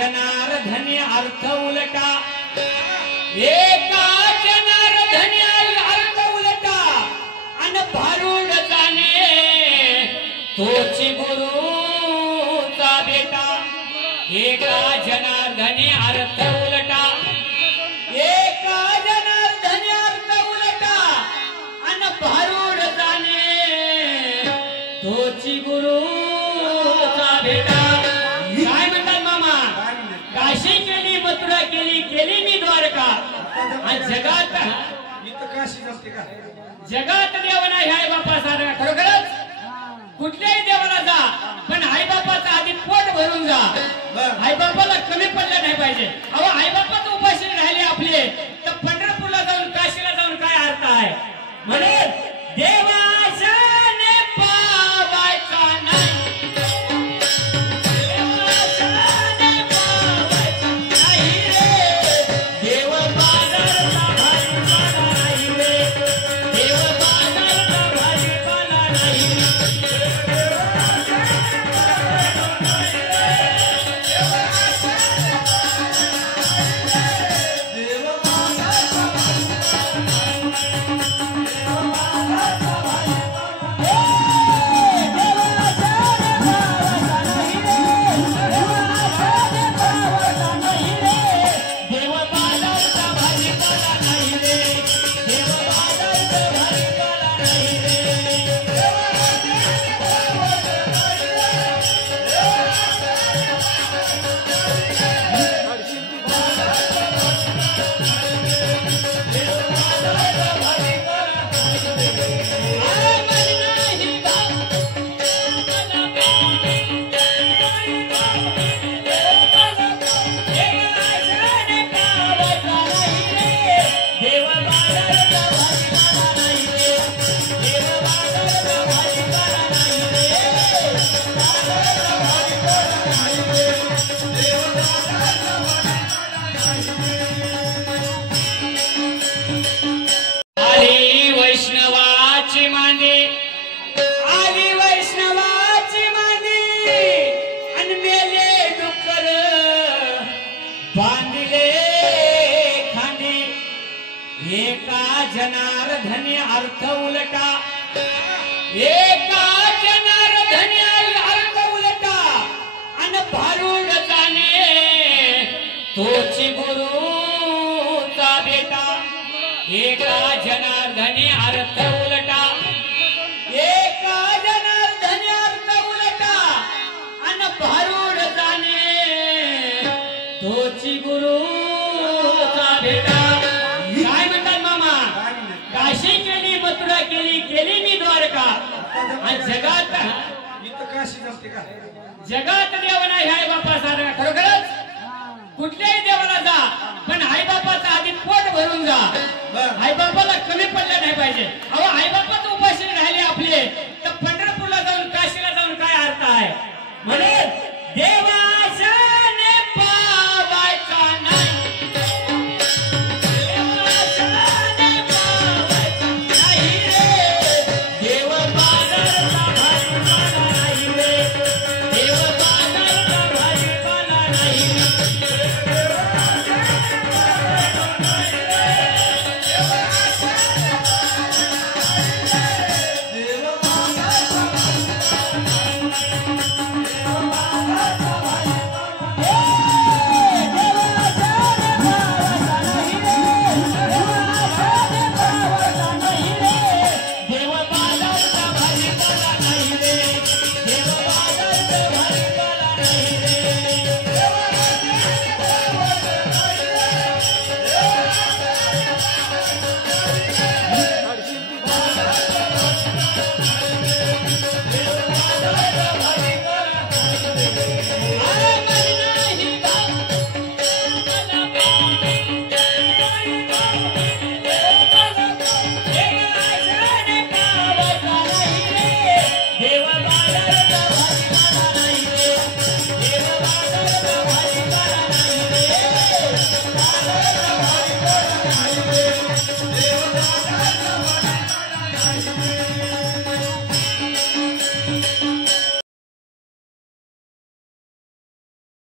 जनार्दनी अर्थ उलटा एका जनार्दनी अर्थ उलटा अन भारूड जाणे तोची गुरुचा बेटा एका जनार्दनी अर्थ उलटा एका जनार्दनी अर्थ उलटा अन भारूड जाणे तोची गुरुचा बेटा काय म्हणतात मामा काशी केली मथुरा केली केली मी द्वारका आणि जगात जगात देव नाही आई बापा सारखा खरोखरच कुठल्याही देवाला जा पण आई बापाचा आधी पोट भरून जा आई बापाला कमी पडलं नाही पाहिजे अहो आई बापाच उपाशी राहिले आपले तर पंढरपूरला जाऊन काशीला जाऊन काय अर्थ आहे म्हणून देवाने पावायचा नाही जनार्दनी अर्थ उलटा एका जनार्दनी अर्थ उलटा अन भारूड जाणे तोची गुरुचा बेटा एका जनार्दनी अर्थ उलटा एका जनार्दनी अर्थ उलटा अन भारूड जाणे तोची गुरुचा बेटा काय म्हणतात मामा काशी केली मथुरा केली केली मी द्वारका आणि जगात जगात देव नाही आई बापा सारखा खरोखरच कुठल्याही देवाला जा पण आई बापाचा आधी पोट भरून जा आई बापाला कमी पडलं नाही पाहिजे अहो आई बापाच उपाशी राहिले आपले तर पंढरपूरला जाऊन काशीला जाऊन काय अर्थ आहे म्हणून देवाने पावायचा नाही Hey!